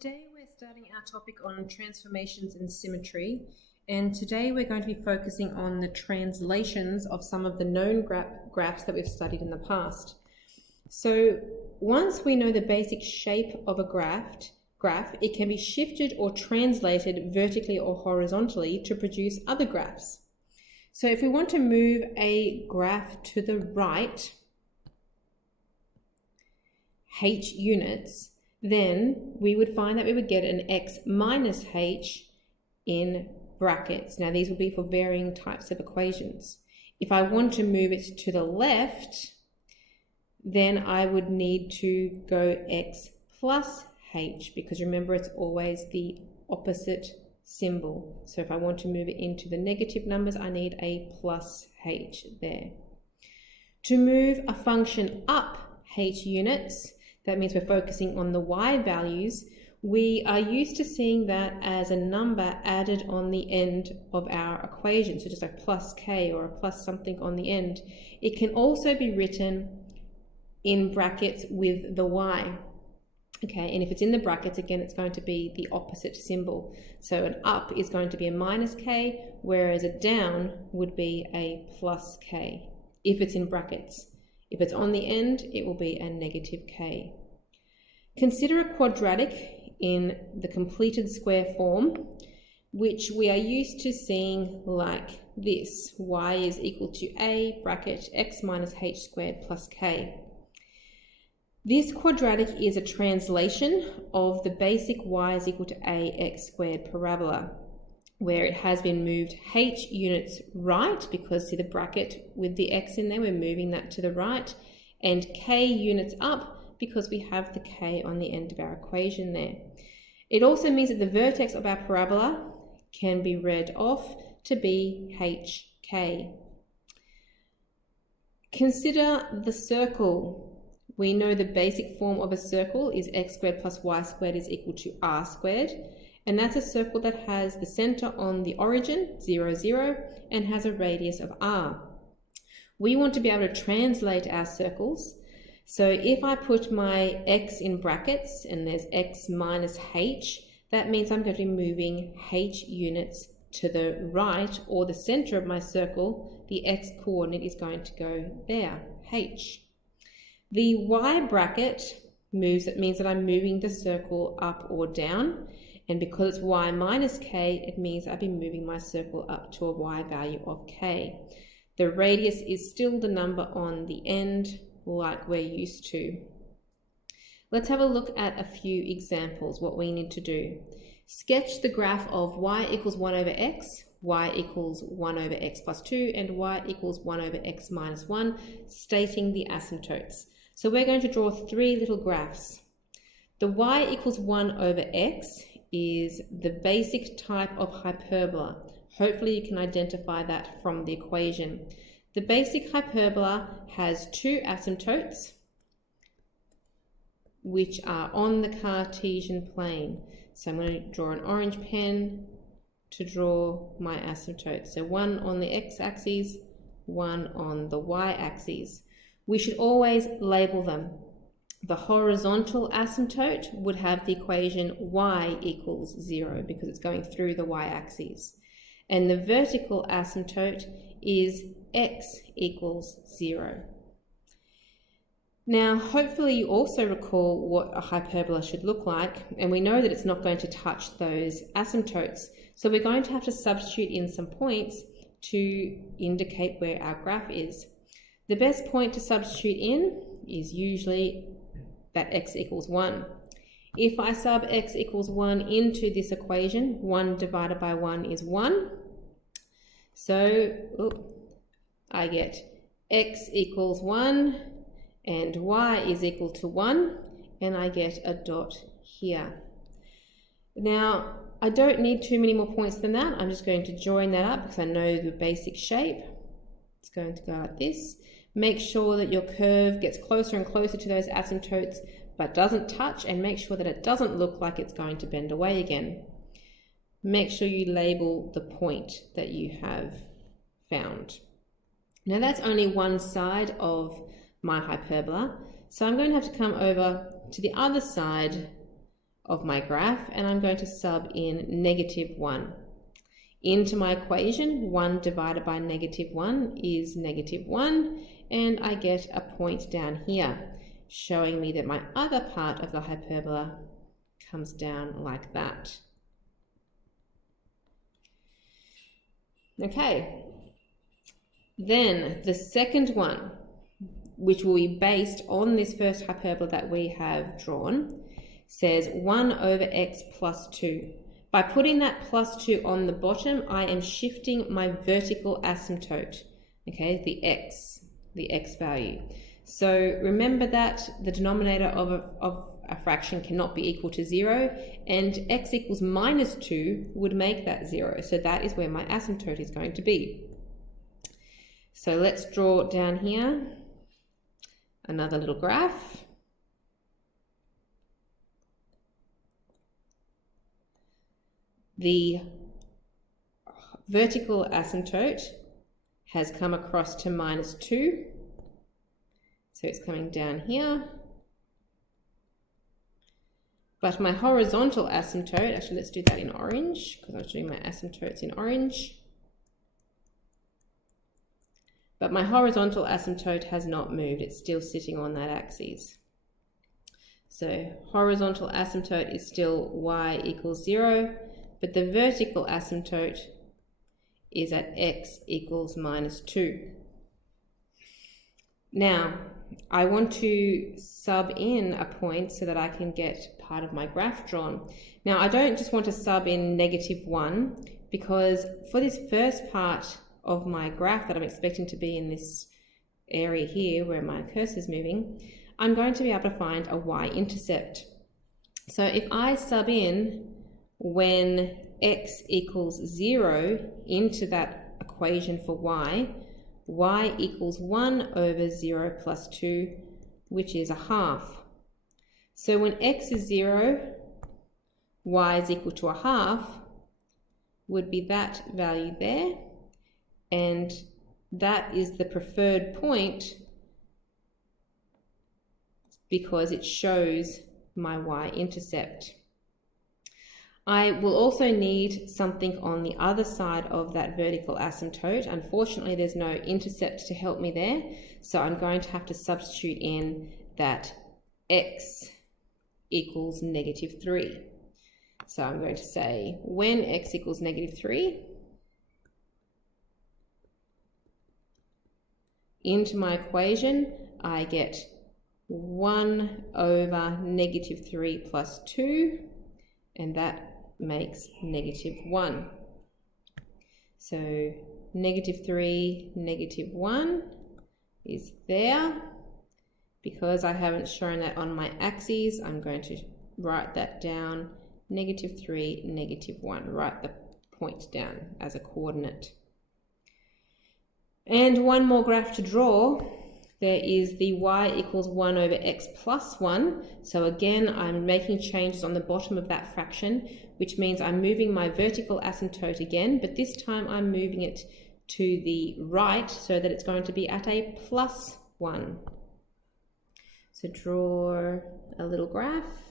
Today we're starting our topic on transformations and symmetry, and today we're going to be focusing on the translations of some of the known graphs that we've studied in the past. So once we know the basic shape of a graph, it can be shifted or translated vertically or horizontally to produce other graphs. So if we want to move a graph to the right, h units, then we would find that we would get an x minus h in brackets. Now these will be for varying types of equations. If I want to move it to the left, then I would need to go x plus h, because remember it's always the opposite symbol. So if I want to move it into the negative numbers, I need a plus h there. To move a function up h units, that means we're focusing on the y values. We are used to seeing that as a number added on the end of our equation, so just like plus k or a plus something on the end. It can also be written in brackets with the y. Okay, and if it's in the brackets, again, it's going to be the opposite symbol. So an up is going to be a minus k, whereas a down would be a plus k, if it's in brackets. If it's on the end, it will be a negative k. Consider a quadratic in the completed square form, which we are used to seeing like this. Y is equal to a bracket x minus h squared plus k. This quadratic is a translation of the basic y is equal to ax squared parabola, where it has been moved h units right, because see the bracket with the x in there, we're moving that to the right, and k units up, because we have the k on the end of our equation there. It also means that the vertex of our parabola can be read off to be hk. Consider the circle. We know the basic form of a circle is x squared plus y squared is equal to r squared. And that's a circle that has the center on the origin, 0, 0, and has a radius of r. We want to be able to translate our circles. So if I put my x in brackets and there's x minus h, that means I'm going to be moving h units to the right, or the center of my circle, the x coordinate is going to go there, h. The y bracket moves, it means that I'm moving the circle up or down. And because it's y minus k, it means I'll be moving my circle up to a y value of k. The radius is still the number on the end, like we're used to. Let's have a look at a few examples, what we need to do. Sketch the graph of y equals 1 over x, y equals 1 over x plus 2, and y equals 1 over x minus 1, stating the asymptotes. So we're going to draw three little graphs. The y equals 1 over x is the basic type of hyperbola. Hopefully you can identify that from the equation. The basic hyperbola has two asymptotes, which are on the Cartesian plane. So I'm going to draw an orange pen to draw my asymptote. So one on the x-axis, one on the y-axis. We should always label them. The horizontal asymptote would have the equation y equals 0, because it's going through the y-axis. And the vertical asymptote is x equals 0. Now, hopefully you also recall what a hyperbola should look like, and we know that it's not going to touch those asymptotes. So we're going to have to substitute in some points to indicate where our graph is. The best point to substitute in is usually that x equals 1. If I sub x equals 1 into this equation, 1 divided by 1 is 1. So I get x equals 1 and y is equal to 1, and I get a dot here. Now, I don't need too many more points than that. I'm just going to join that up because I know the basic shape. It's going to go like this. Make sure that your curve gets closer and closer to those asymptotes, but doesn't touch, and make sure that it doesn't look like it's going to bend away again. Make sure you label the point that you have found. Now that's only one side of my hyperbola, so I'm going to have to come over to the other side of my graph, and I'm going to sub in -1. Into my equation, 1 divided by -1 is -1, and I get a point down here, showing me that my other part of the hyperbola comes down like that. Okay, then the second one, which will be based on this first hyperbola that we have drawn, says 1 over x plus 2. By putting that plus 2 on the bottom, I am shifting my vertical asymptote, okay, the x value. So remember that the denominator of a fraction cannot be equal to 0, and x equals -2 would make that 0. So that is where my asymptote is going to be. So let's draw down here another little graph. The vertical asymptote has come across to -2. So it's coming down here. But my horizontal asymptote, actually let's do that in orange, because I was doing my asymptotes in orange. But my horizontal asymptote has not moved, it's still sitting on that axis. So horizontal asymptote is still y equals 0, but the vertical asymptote is at x equals -2. Now, I want to sub in a point so that I can get part of my graph drawn. Now, I don't just want to sub in -1, because for this first part of my graph that I'm expecting to be in this area here where my cursor is moving, I'm going to be able to find a y-intercept. So if I sub in when x equals 0 into that equation for y equals 1 over 0 plus 2, which is 1/2. So when x is 0, y is equal to 1/2, would be that value there, and that is the preferred point because it shows my y-intercept. I will also need something on the other side of that vertical asymptote. Unfortunately, there's no intercept to help me there, so I'm going to have to substitute in that x equals -3. So I'm going to say when x equals -3, into my equation, I get 1 over -3 plus 2, and that makes -1. So -3, -1 is there. Because I haven't shown that on my axes, I'm going to write that down, -3, -1, write the point down as a coordinate. And one more graph to draw. There is the y equals 1 over x plus 1. So again, I'm making changes on the bottom of that fraction, which means I'm moving my vertical asymptote again, but this time I'm moving it to the right so that it's going to be at a +1. So draw a little graph.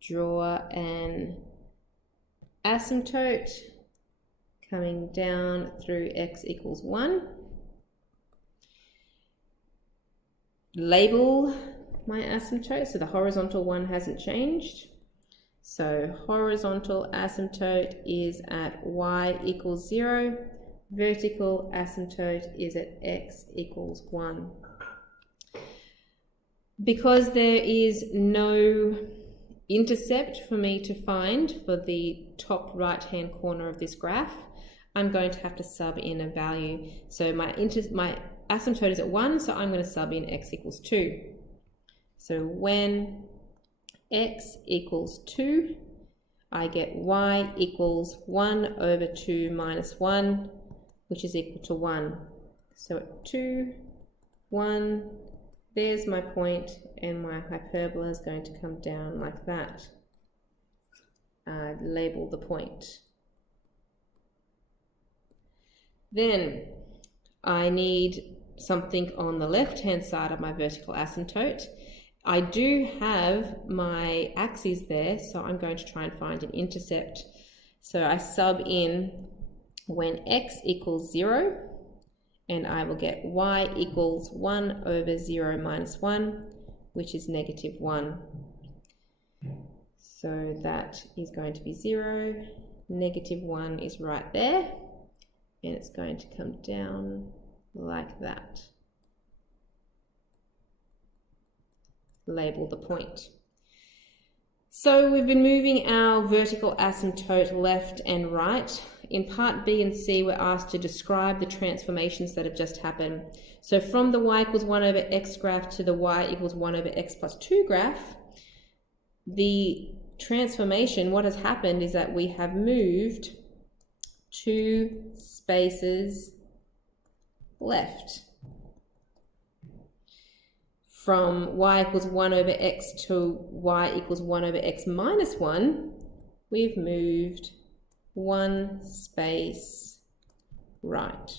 Draw an asymptote coming down through x equals 1. Label my asymptote, so the horizontal one hasn't changed. So horizontal asymptote is at y equals 0, vertical asymptote is at x equals 1. Because there is no intercept for me to find for the top right hand corner of this graph, I'm going to have to sub in a value. So my asymptote is at 1, so I'm going to sub in x equals 2. So when x equals 2, I get y equals 1 over 2 minus 1, which is equal to 1. So at 2, 1, there's my point, and my hyperbola is going to come down like that. Label the point. Then I need something on the left-hand side of my vertical asymptote. I do have my axes there, so I'm going to try and find an intercept. So I sub in when x equals 0, and I will get y equals 1 over 0 minus 1, which is negative 1. So that is going to be 0, negative 1 is right there, and it's going to come down like that. Label the point. So we've been moving our vertical asymptote left and right. In part B and C, we're asked to describe the transformations that have just happened. So from the y equals 1 over x graph to the y equals 1 over x plus 2 graph, the transformation, what has happened is that we have moved 2 spaces left. From y equals 1 over x to y equals 1 over x minus 1, we've moved 1 space right.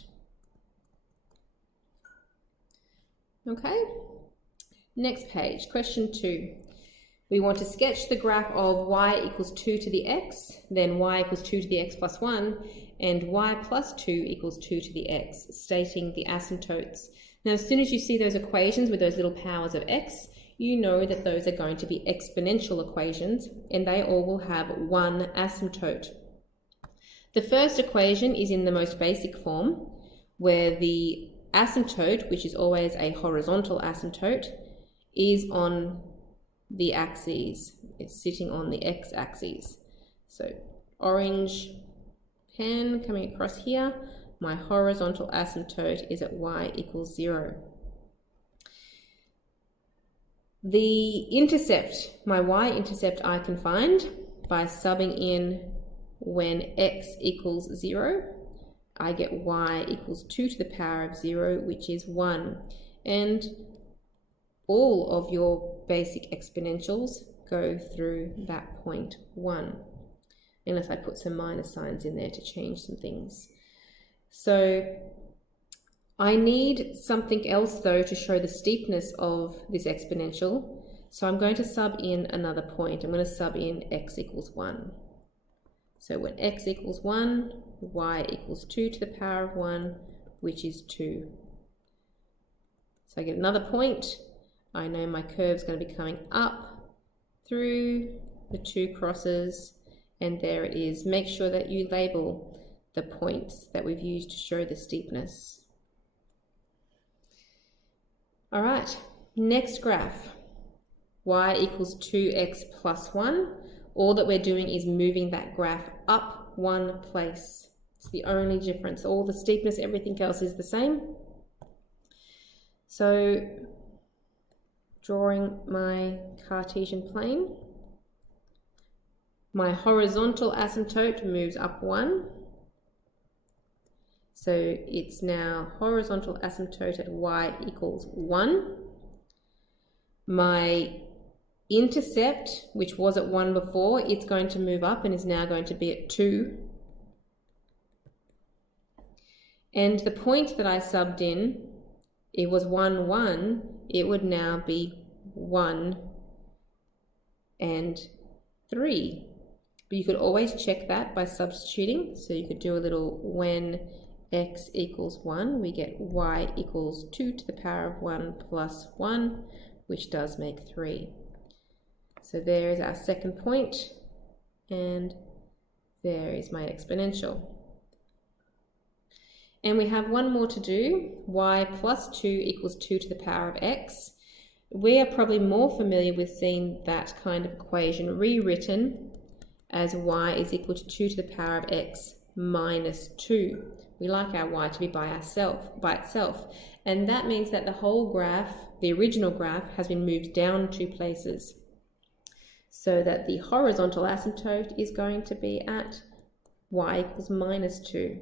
Okay, next page, question 2. We want to sketch the graph of y equals 2 to the x, then y equals 2 to the x plus 1, and y plus 2 equals 2 to the x, stating the asymptotes. Now, as soon as you see those equations with those little powers of x, you know that those are going to be exponential equations, and they all will have one asymptote. The first equation is in the most basic form, where the asymptote, which is always a horizontal asymptote, is on the axes. It's sitting on the x-axis. So orange pen coming across here, my horizontal asymptote is at y equals 0. The intercept, my y-intercept, I can find by subbing in when x equals 0. I get y equals 2 to the power of 0, which is 1. And all of your basic exponentials go through that point 1, unless I put some minus signs in there to change some things. So I need something else though to show the steepness of this exponential. So I'm going to sub in another point. I'm going to sub in x equals 1. So when x equals 1, y equals 2 to the power of 1, which is 2. So I get another point. I know my curve's going to be coming up through the 2 crosses, and there it is. Make sure that you label the points that we've used to show the steepness. All right, next graph, y equals 2x plus 1. All that we're doing is moving that graph up 1 place. It's the only difference. All the steepness, everything else is the same. So drawing my Cartesian plane, my horizontal asymptote moves up 1. So it's now horizontal asymptote at y equals 1. My intercept, which was at 1 before, it's going to move up and is now going to be at 2. And the point that I subbed in, it was 1, 1, it would now be 1 and 3. But you could always check that by substituting. So you could do a little when x equals 1, we get y equals 2 to the power of 1 plus 1, which does make 3. So there is our second point, and there is my exponential. And we have one more to do, y plus 2 equals 2 to the power of x. We are probably more familiar with seeing that kind of equation rewritten as y is equal to 2 to the power of x minus 2. We like our y to be by itself. And that means that the whole graph, the original graph, has been moved down 2 places. So that the horizontal asymptote is going to be at y equals minus 2.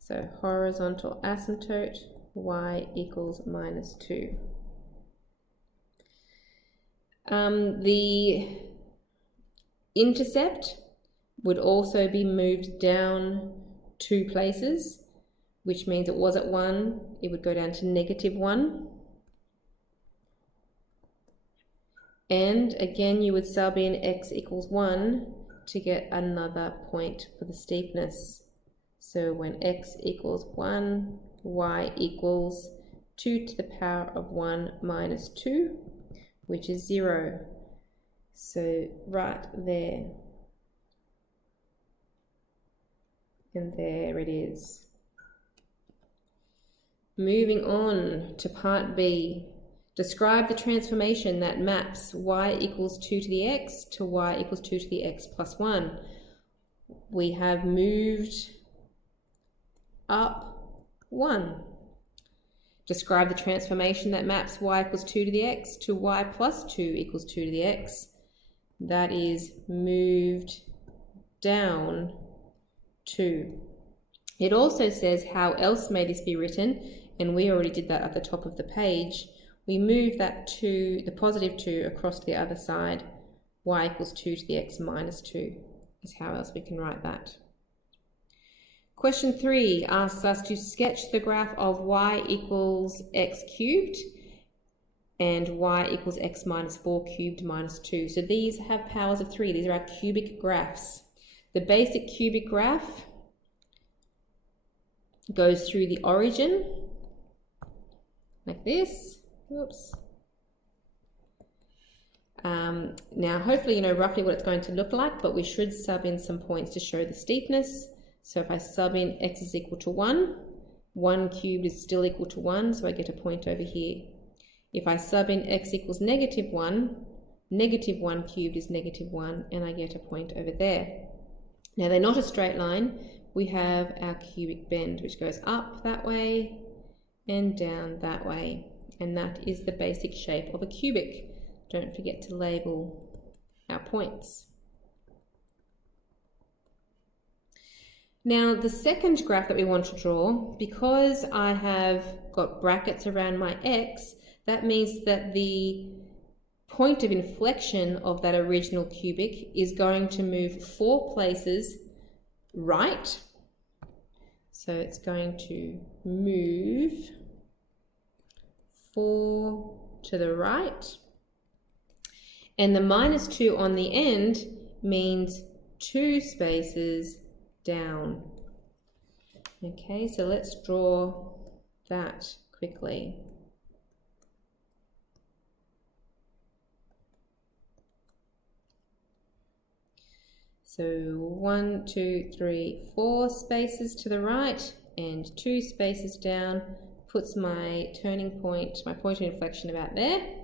So horizontal asymptote, y equals minus 2. The intercept, would also be moved down 2 places, which means it was at 1, it would go down to -1. And again, you would sub in x equals 1 to get another point for the steepness. So when x equals 1, y equals 2 to the power of 1 minus 2, which is 0. So right there. And there it is. Moving on to part B. Describe the transformation that maps y equals 2 to the x to y equals 2 to the x plus 1. We have moved up 1. Describe the transformation that maps y equals 2 to the x to y plus 2 equals 2 to the x. That is moved down 2. It also says how else may this be written, and we already did that at the top of the page. We move that 2, the positive 2, across to the other side. Y equals 2 to the x minus 2 is how else we can write that. Question 3 asks us to sketch the graph of y equals x cubed and y equals x minus 4 cubed minus 2. So these have powers of 3. These are our cubic graphs. The basic cubic graph goes through the origin like this. Oops. Now hopefully you know roughly what it's going to look like, but we should sub in some points to show the steepness. So if I sub in x is equal to 1, 1 cubed is still equal to 1, so I get a point over here. If I sub in x equals -1, -1 cubed is -1, and I get a point over there. Now they're not a straight line. We have our cubic bend, which goes up that way and down that way. And that is the basic shape of a cubic. Don't forget to label our points. Now the second graph that we want to draw, because I have got brackets around my x, that means that the point of inflection of that original cubic is going to move 4 places right. So it's going to move 4 to the right. And the -2 on the end means 2 spaces down. Okay, so let's draw that quickly. So 1, 2, 3, 4 spaces to the right and 2 spaces down puts my turning point, my point of inflection about there.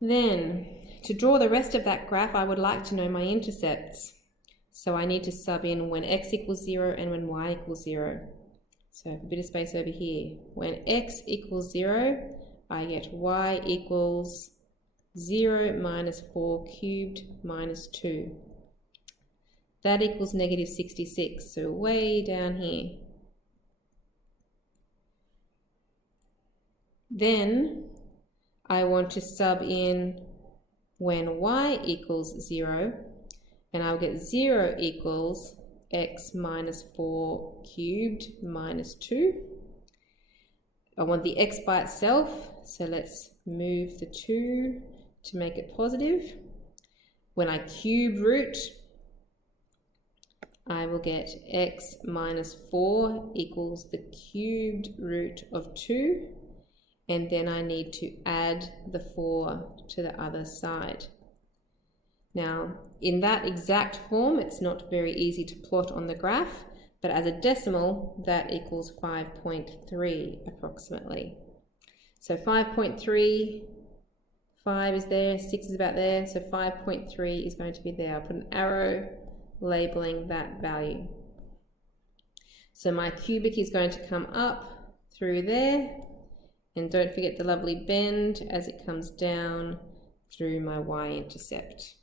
Then, to draw the rest of that graph, I would like to know my intercepts. So I need to sub in when x equals 0 and when y equals 0. So a bit of space over here. When x equals 0, I get y equals 0 minus 4 cubed minus 2. That equals -66, so way down here. Then I want to sub in when y equals 0, and I'll get 0 equals x minus 4 cubed minus 2. I want the x by itself, so let's move the 2 to make it positive. When I cube root, I will get x minus 4 equals the cubed root of 2, and then I need to add the 4 to the other side. Now, in that exact form, it's not very easy to plot on the graph, but as a decimal, that equals 5.3 approximately. So 5.3, 5 is there, 6 is about there, so 5.3 is going to be there. I'll put an arrow labeling that value. So my cubic is going to come up through there, and don't forget the lovely bend as it comes down through my y-intercept.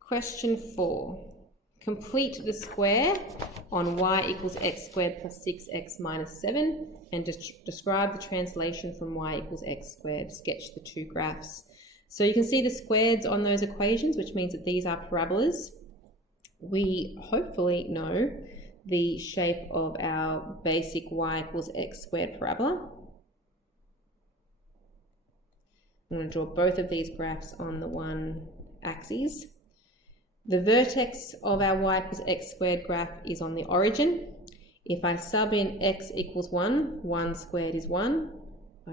Question 4. complete the square on y equals x squared plus 6x minus 7, and describe the translation from y equals x squared. Sketch the two graphs. So you can see the squares on those equations, which means that these are parabolas. We hopefully know the shape of our basic y equals x squared parabola. I'm going to draw both of these graphs on the one axis. The vertex of our y equals x squared graph is on the origin. If I sub in x equals 1, 1 squared is 1,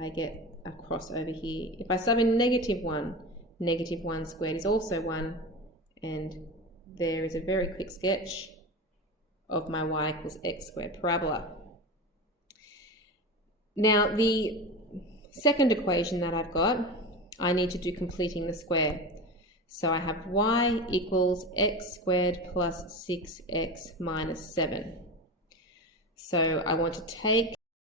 I get a crossover here. If I sub in -1, -1 squared is also 1, and there is a very quick sketch of my y equals x squared parabola. Now the second equation that I've got, I need to do completing the square. So I have y equals x squared plus 6x minus 7. So I want to take